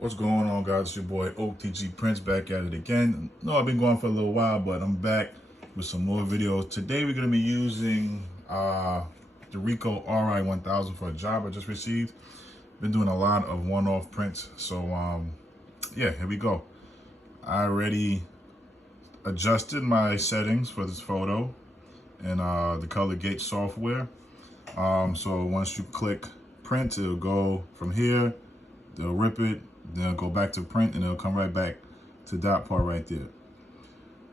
What's going on, guys? It's your boy DTG Prince back at it again. No, I've been going for a little while, but I'm back with some more videos. Today we're going to be using the Ricoh ri1000 for a job I just received. Been doing a lot of one-off prints, so yeah, here we go. I already adjusted my settings for this photo in the color gate software. So once you click print, it'll go from here, they'll rip it, then it'll go back to print, and it'll come right back to that part right there.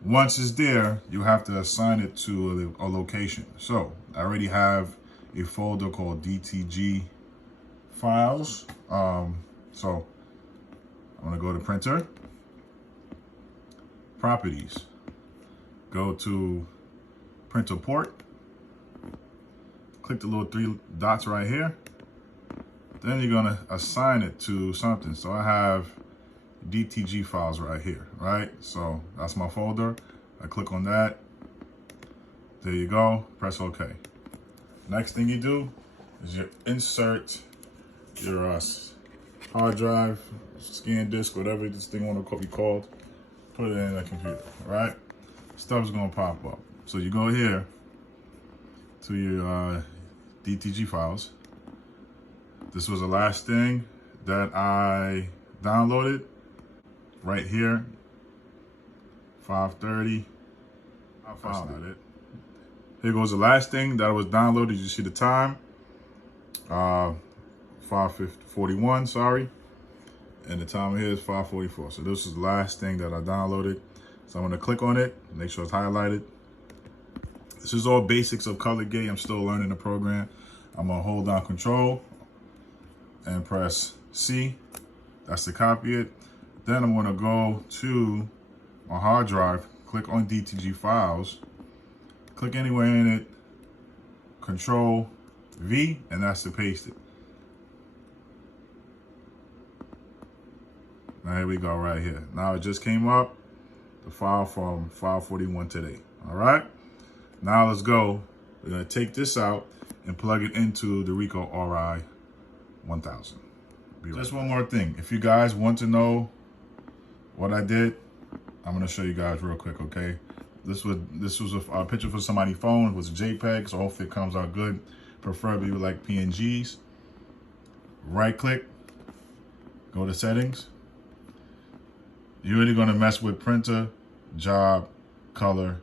Once it's there, you have to assign it to a location. So I already have a folder called DTG files. So I'm gonna go to printer, properties, go to printer port, click the little three dots right here. Then you're gonna assign it to something. So I have DTG files right here, right? So that's my folder. I click on that. There you go, press OK. Next thing you do is you insert your hard drive, scan disk, whatever this thing want to be called, put it in the computer, right? Stuff's gonna pop up. So you go here to your DTG files. This was the last thing that I downloaded right here, 5:30. I found it. Here goes the last thing that was downloaded. You see the time, 5:41, sorry. And the time here is 5:44. So this is the last thing that I downloaded. So I'm gonna click on it, make sure it's highlighted. This is all basics of color gate. I'm still learning the program. I'm gonna hold down Control and press C. That's to copy it. Then I'm gonna go to my hard drive, click on DTG files, click anywhere in it, Control V, and that's to paste it. Now here we go right here. Now it just came up, the file from 5:41 today, all right? Now let's go. We're gonna take this out and plug it into the Ricoh ri1000. Just one more thing. If you guys want to know what I did, I'm gonna show you guys real quick, okay? This was a picture for somebody's phone. It was a JPEG, so hopefully it comes out good. Preferably with like PNGs. Right click, go to settings. You're really gonna mess with printer, job, color,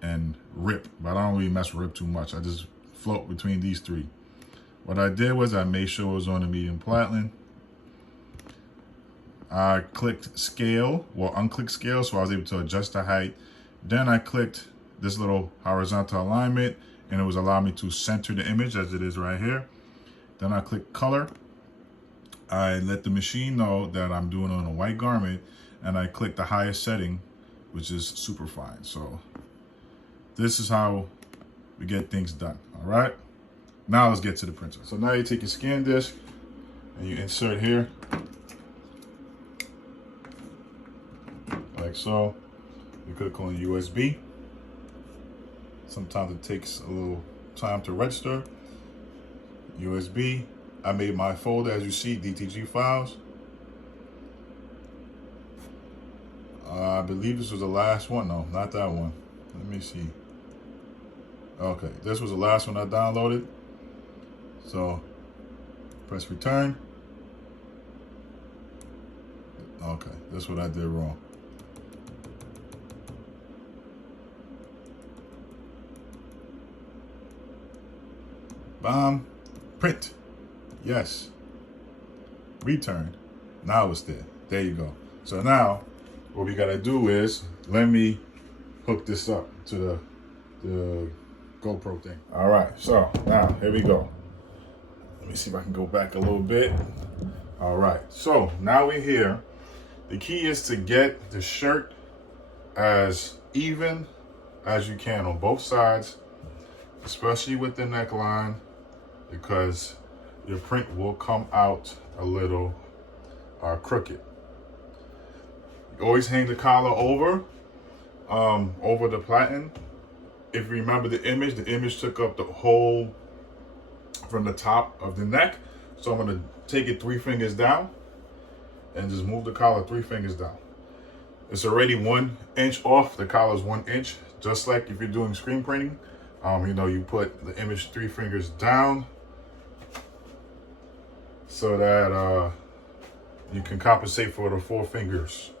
and rip. But I don't really mess with rip too much. I just float between these three. What I did was I made sure it was on the medium platinum. I clicked scale, well, unclick scale, so I was able to adjust the height. Then I clicked this little horizontal alignment, and it was allowing me to center the image as it is right here. Then I click color. I let the machine know that I'm doing it on a white garment, and I click the highest setting, which is super fine. So this is how we get things done, all right? Now let's get to the printer. So now you take your scan disk and you insert here, like so. You click on USB. Sometimes it takes a little time to register. USB. I made my folder, as you see, DTG files. I believe this was the last one. No, not that one. Let me see. Okay, this was the last one I downloaded. So press return. Okay, that's what I did wrong. Bam, print. Yes. Return. Now it's there. There you go. So now what we gotta do is, let me hook this up to the GoPro thing. All right, so now here we go. Let me see if I can go back a little bit. All right, so now we're here. The key is to get the shirt as even as you can on both sides, especially with the neckline, because your print will come out a little crooked. You always hang the collar over the platen. If you remember the image took up the whole from the top of the neck. So I'm gonna take it 3 fingers down and just move the collar 3 fingers down. It's already 1 inch off. The collar is 1 inch, just like if you're doing screen printing. You know, you put the image 3 fingers down so that you can compensate for the 4 fingers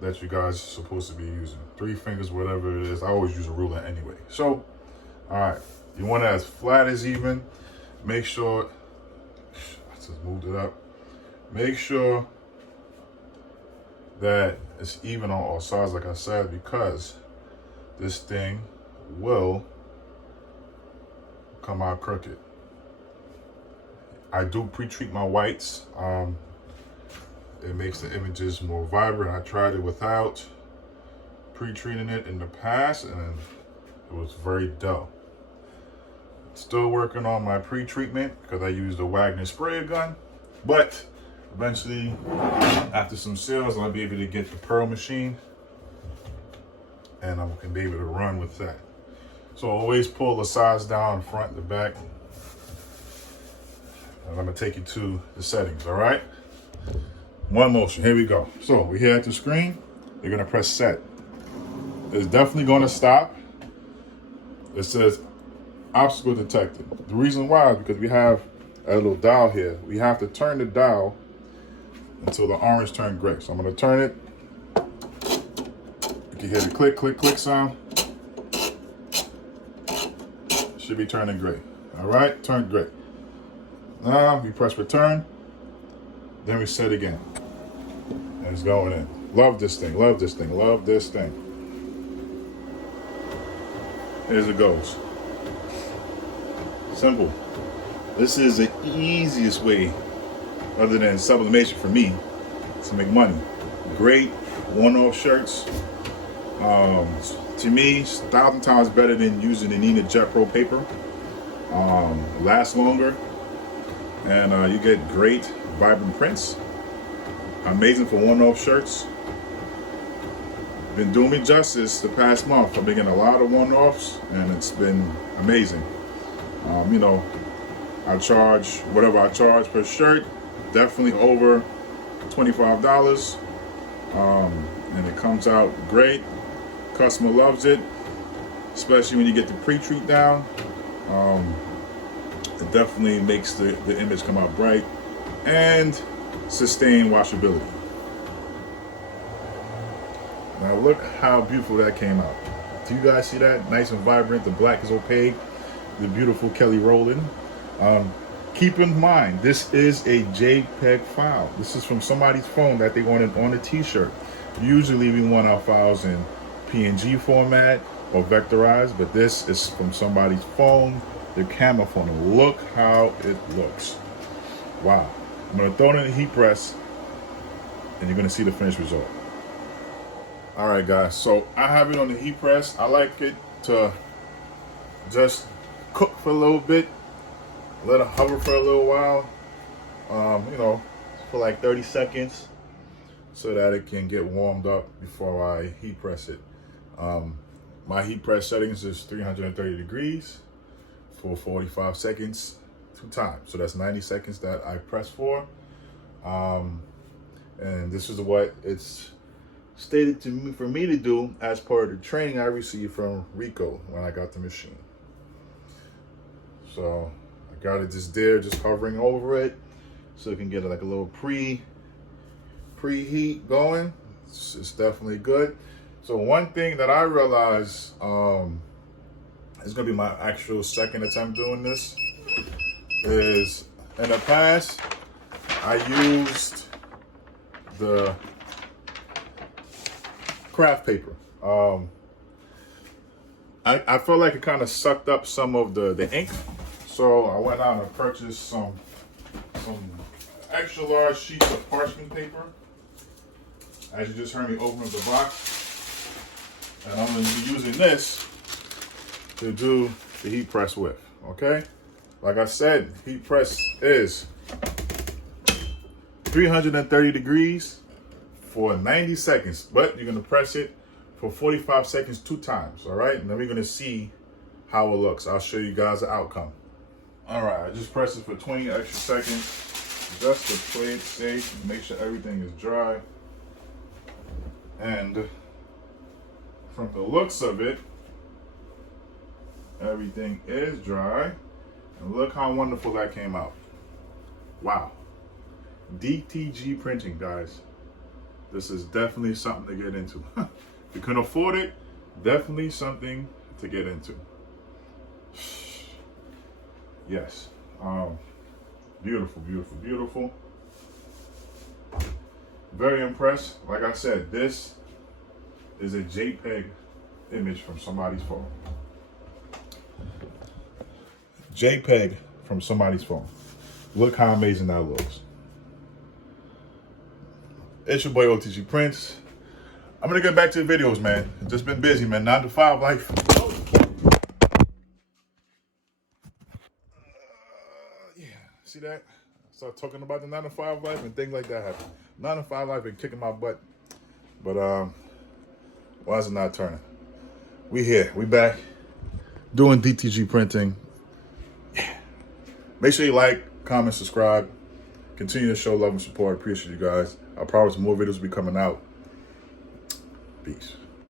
that you guys are supposed to be using. 3 fingers, whatever it is. I always use a ruler anyway. So, all right, you want it as flat as even. Make sure, I just moved it up. Make sure that it's even on all sides, like I said, because this thing will come out crooked. I do pre-treat my whites. It makes the images more vibrant. I tried it without pre-treating it in the past, and it was very dull. Still working on my pre-treatment because I used a Wagner sprayer gun, but eventually, after some sales, I'll be able to get the Pearl machine, and I can be able to run with that. So always pull the sides down, front and the back. And I'm gonna take you to the settings, all right? One motion, here we go. So we're here at the screen, you're gonna press set. It's definitely gonna stop. It says obstacle detected. The reason why is because we have a little dial here. We have to turn the dial until the orange turns gray. So I'm gonna turn it. You can hear the click, click, click sound. Should be turning gray. All right, turn gray. Now we press return, then we set again. And it's going in. Love this thing, love this thing, love this thing. Here's it goes. Simple. This is the easiest way, other than sublimation for me, to make money. Great one-off shirts. To me, 1,000 times better than using the Nina Jet Pro paper. Lasts longer, and you get great, vibrant prints. Amazing for one-off shirts. Been doing me justice the past month. I've been getting a lot of one-offs, and it's been amazing. You know, I charge whatever I charge per shirt, definitely over $25, and it comes out great. Customer loves it, especially when you get the pre-treat down. It definitely makes the image come out bright and sustain washability. Now look how beautiful that came out. Do you guys see that? Nice and vibrant. The black is opaque. The beautiful Kelly Rowland. Keep in mind, this is a JPEG file. This is from somebody's phone that they wanted on a t-shirt. Usually we want our files in PNG format or vectorized, but this is from somebody's phone, their camera phone. Look how it looks. Wow. I'm gonna throw it in the heat press and you're gonna see the finished result. All right guys, so I have it on the heat press. I like it to just cook for a little bit, let it hover for a little while, you know, for like 30 seconds so that it can get warmed up before I heat press it. My heat press settings is 330 degrees for 45 seconds, 2 times. So that's 90 seconds that I press for. And this is what it's stated to me for me to do as part of the training I received from Ricoh when I got the machine. So I got it just there, just hovering over it, so it can get like a little preheat going. It's definitely good. So one thing that I realized is gonna be my actual second attempt doing this is, in the past I used the craft paper. I felt like it kind of sucked up some of the ink, so I went out and purchased some extra large sheets of parchment paper. As you just heard me open up the box, and I'm going to be using this to do the heat press with. Okay, like I said, heat press is 330 degrees for 90 seconds, but you're going to press it for 45 seconds 2 times. All right, and then we're going to see how it looks. I'll show you guys the outcome. All right, I just pressed it for 20 extra seconds. just to play it safe, make sure everything is dry. And from the looks of it, everything is dry. And look how wonderful that came out. Wow. DTG printing, guys. This is definitely something to get into. If you can afford it, definitely something to get into. Yes. Beautiful, beautiful, beautiful. Very impressed. Like I said, this is a JPEG image from somebody's phone. JPEG from somebody's phone. Look how amazing that looks. It's your boy OTG Prince. I'm gonna get back to the videos, man. Just been busy, man. 9 to 5 life. Yeah, see that? Start talking about the 9 to 5 life and things like that happen. 9 to 5 life been kicking my butt, but why is it not turning? We here, we back, doing DTG printing. Yeah. Make sure you like, comment, subscribe. Continue to show love and support. Appreciate you guys. I promise more videos will be coming out. Peace.